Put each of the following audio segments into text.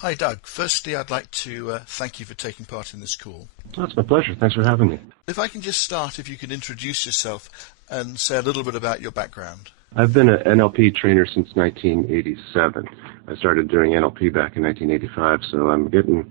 Hi, Doug. Firstly, I'd like to thank you for taking part in this call. Oh, it's my pleasure. Thanks for having me. If I can just start, if you could introduce yourself and say a little bit about your background. I've been an NLP trainer since 1987. I started doing NLP back in 1985, so I'm getting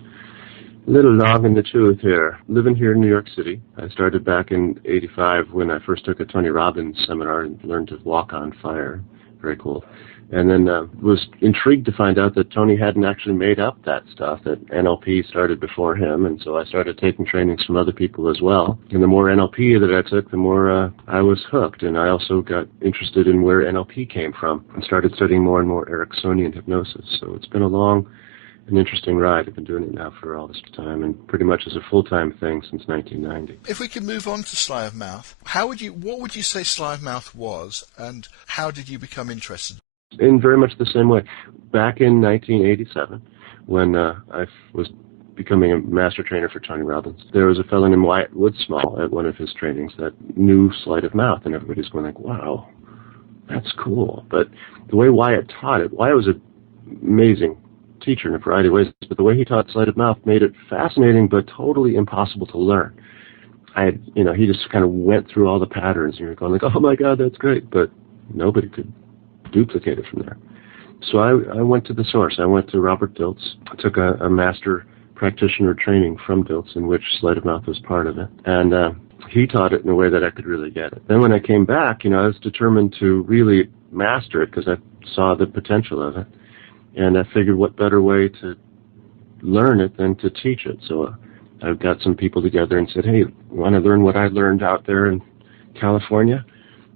a little long in the tooth here. Living here in New York City. I started back in 85 when I first took a Tony Robbins seminar and learned to walk on fire. Very cool. And then was intrigued to find out that Tony hadn't actually made up that stuff, that NLP started before him, and so I started taking trainings from other people as well. And the more NLP that I took, the more I was hooked, and I also got interested in where NLP came from and started studying more and more Ericksonian hypnosis. So it's been a long and interesting ride. I've been doing it now for all this time, and pretty much as a full-time thing since 1990. If we can move on to Sleigh of Mouth, what would you say Sleigh of Mouth was, and how did you become interested? In very much the same way. Back in 1987, when I was becoming a master trainer for Tony Robbins, there was a fellow named Wyatt Woodsmall at one of his trainings that knew Sleight of Mouth, and everybody's going like, wow, that's cool. But the way Wyatt taught it, Wyatt was an amazing teacher in a variety of ways, but the way he taught Sleight of Mouth made it fascinating but totally impossible to learn. He just kind of went through all the patterns, and you're going like, oh my God, that's great, but nobody could duplicate it from there. So I went to the source. I went to Robert Dilts. I took a master practitioner training from Dilts in which Sleight of Mouth was part of it. And he taught it in a way that I could really get it. Then when I came back, I was determined to really master it because I saw the potential of it. And I figured what better way to learn it than to teach it. So I got some people together and said, hey, want to learn what I learned out there in California?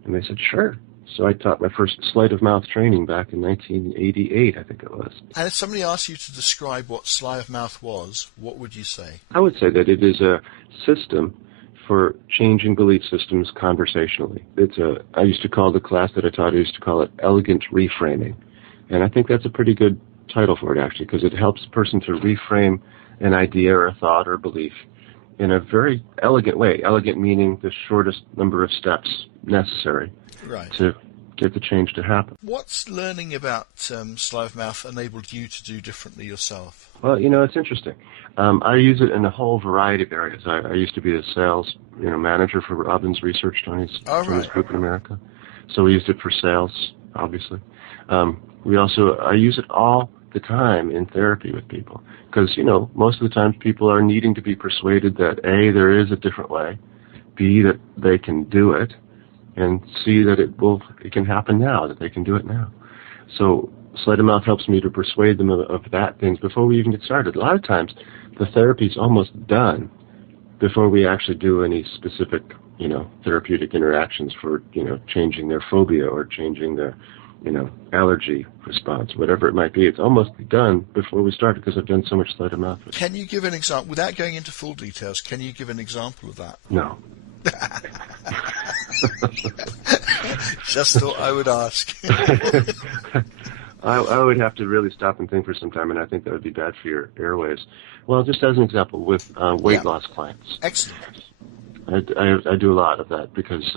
And they said, sure. So I taught my first Sleight of Mouth training back in 1988, I think it was. And if somebody asked you to describe what Sleigh of Mouth was, what would you say? I would say that it is a system for changing belief systems conversationally. I used to call the class that I taught, I used to call it elegant reframing. And I think that's a pretty good title for it, actually, because it helps a person to reframe an idea or a thought or belief in a very elegant way. Elegant meaning the shortest number of steps necessary. Right. To get the change to happen. What's learning about Sleigh of Mouth enabled you to do differently yourself? Well, it's interesting. I use it in a whole variety of areas. I used to be a sales manager for Robbins Research, Tony's group in America. So we used it for sales, obviously. I use it all the time in therapy with people because, most of the time people are needing to be persuaded that A, there is a different way, B, that they can do it, and see that it can happen now, that they can do it now. So Sleight of Mouth helps me to persuade them of that things before we even get started. A lot of times the therapy's almost done before we actually do any specific, therapeutic interactions for, changing their phobia or changing their, allergy response, whatever it might be. It's almost done before we start because I've done so much Sleight of Mouth. Can you give an example, without going into full details, can you give an example of that? No. Just thought I would ask. I would have to really stop and think for some time, and I think that would be bad for your airways. Well, just as an example, with weight loss clients. Excellent. I do a lot of that because,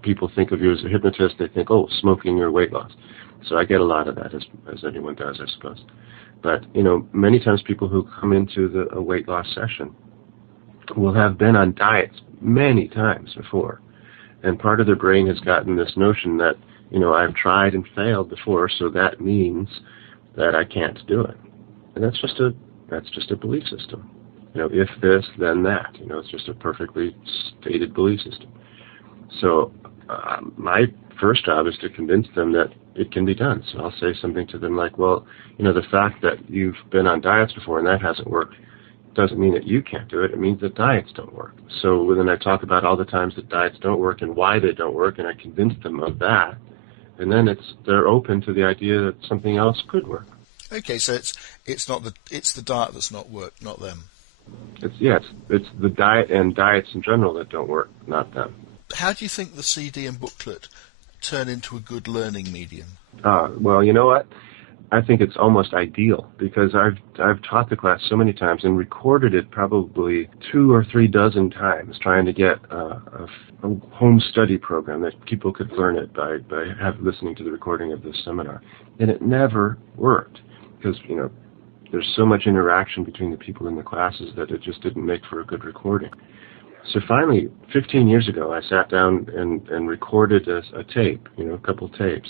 people think of you as a hypnotist. They think, oh, smoking or weight loss. So I get a lot of that, as anyone does, I suppose. But, many times people who come into a weight loss session will have been on diets many times before. And part of their brain has gotten this notion that, I've tried and failed before, so that means that I can't do it. And that's just a belief system. If this, then that. It's just a perfectly stated belief system. So my first job is to convince them that it can be done. So I'll say something to them like, well, the fact that you've been on diets before and that hasn't worked doesn't mean that you can't do it. It means that diets don't work. So then I talk about all the times that diets don't work and why they don't work, and I convince them of that. And then they're open to the idea that something else could work. Okay, so it's the diet that's not worked, not them. It's the diet and diets in general that don't work, not them. How do you think the CD and booklet turn into a good learning medium? Well, you know what? I think it's almost ideal because I've taught the class so many times and recorded it probably 2 or 3 dozen times trying to get a home study program that people could learn it by listening to the recording of this seminar. And it never worked because, there's so much interaction between the people in the classes that it just didn't make for a good recording. So finally, 15 years ago, I sat down and recorded a tape, a couple tapes,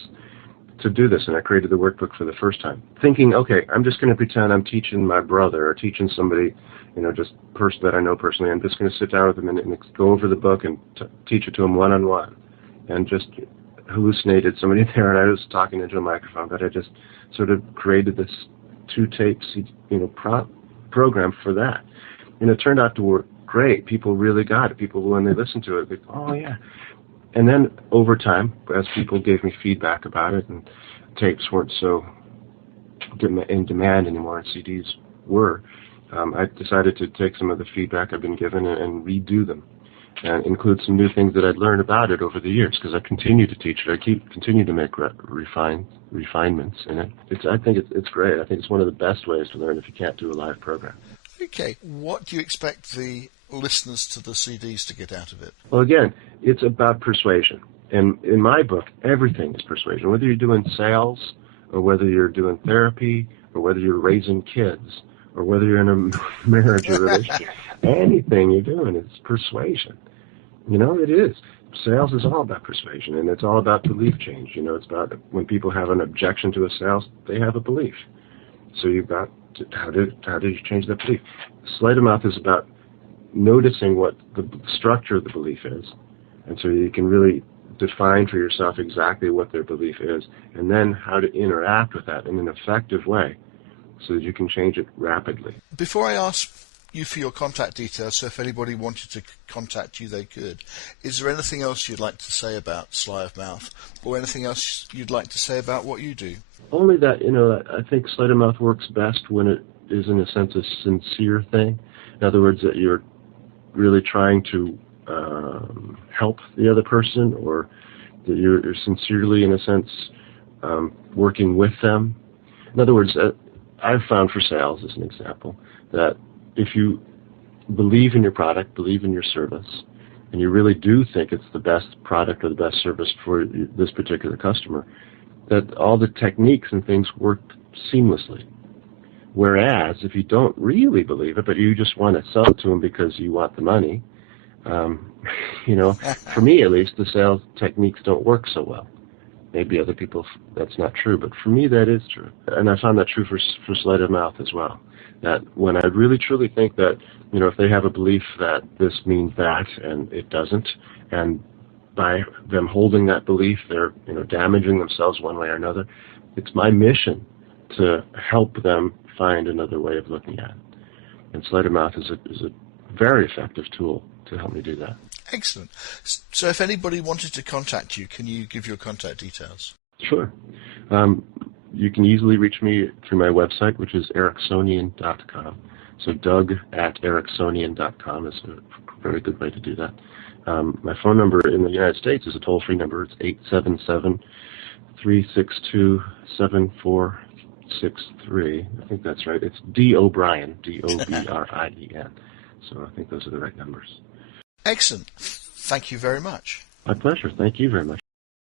to do this, and I created the workbook for the first time, thinking, okay, I'm just going to pretend I'm teaching my brother or teaching somebody, just person that I know personally. I'm just going to sit down with them and go over the book and teach it to them one-on-one, and just hallucinated somebody there, and I was talking into a microphone, but I just sort of created this two-tape, program for that. And it turned out to work great. People really got it. People, when they listened to it, they go, oh, yeah. And then over time, as people gave me feedback about it, and tapes weren't so in demand anymore, and CDs were, I decided to take some of the feedback I've been given and redo them, and include some new things that I'd learned about it over the years, because I continue to teach it. I continue to make refinements in it. I think it's great. I think it's one of the best ways to learn if you can't do a live program. Okay, what do you expect the listeners to the CDs to get out of it? Well, again, it's about persuasion. And in my book, everything is persuasion. Whether you're doing sales, or whether you're doing therapy, or whether you're raising kids, or whether you're in a marriage or relationship, anything you're doing is persuasion. It is. Sales is all about persuasion, and it's all about belief change. It's about when people have an objection to a sales, they have a belief. So you've got how did you change that belief? Sleight of Mouth is about noticing what the structure of the belief is, and so you can really define for yourself exactly what their belief is, and then how to interact with that in an effective way so that you can change it rapidly. Before I ask you for your contact details, so if anybody wanted to contact you, they could, is there anything else you'd like to say about Sleigh of Mouth, or anything else you'd like to say about what you do? Only that, I think Sleight of Mouth works best when it is, in a sense, a sincere thing. In other words, that you're really trying to help the other person, or that you're sincerely, in a sense, working with them. In other words, I've found for sales, as an example, that if you believe in your product, believe in your service, and you really do think it's the best product or the best service for this particular customer, that all the techniques and things work seamlessly. Whereas if you don't really believe it, but you just want to sell it to them because you want the money, for me at least, the sales techniques don't work so well. Maybe other people, that's not true, but for me that is true. And I found that true for Sleight of Mouth as well. That when I really truly think that, if they have a belief that this means that and it doesn't, and by them holding that belief, they're damaging themselves one way or another, it's my mission to help them find another way of looking at it. And Sleight of Mouth is a very effective tool to help me do that. Excellent. So if anybody wanted to contact you, can you give your contact details? Sure. You can easily reach me through my website, which is ericksonian.com. So doug@ericksonian.com is a very good way to do that. My phone number in the United States is a toll-free number. It's 877-362-7463. I think that's right. It's D. OBrien, DOBRIEN. So I think those are the right numbers. Excellent. Thank you very much. My pleasure. Thank you very much.